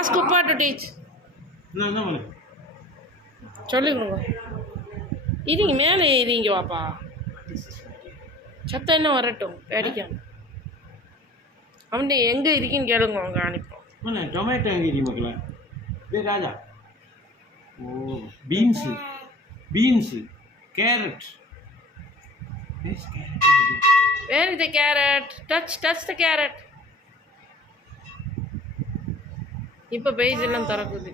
Ask Uppa to teach. சொல்லி கொடுங்க. இருங்க மேலே ஏறிங்க வாப்பா. சத்தம் என்ன வரட்டும் பேடிக்காம. அவன் எங்கே இருக்குன்னு கேளுங்க அவங்க அனுப்போம். டொமேட்டோ எங்கே இருக்கு மக்களே? இது Raja. Oh beans carrot. Where is the carrot? Touch the carrot. இப்போ பேஜ் எல்லாம் திறக்குது.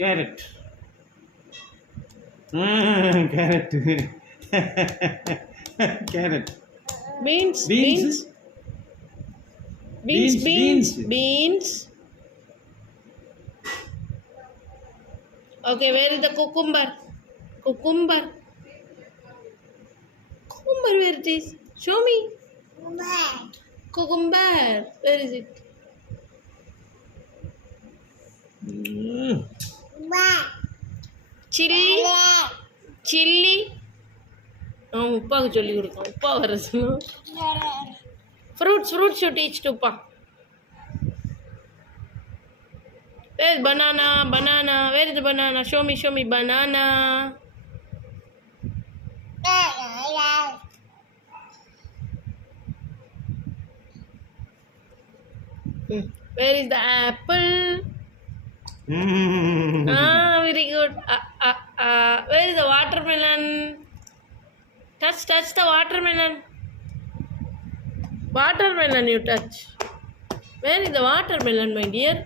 Carrot carrot beans Okay, where is the cucumber? Where it is? Show me. Cucumber. Where is it? Chilli. உப்பாவுக்கு சொல்லி கொடுக்கும். உப்பா வர ஃப்ரூட்ஸ் should teach to உப்பா. Where is banana? Where is the banana? Show me banana. Where is the apple? Very good. Where is the watermelon? Touch the watermelon. Watermelon you touch. Where is the watermelon, my dear?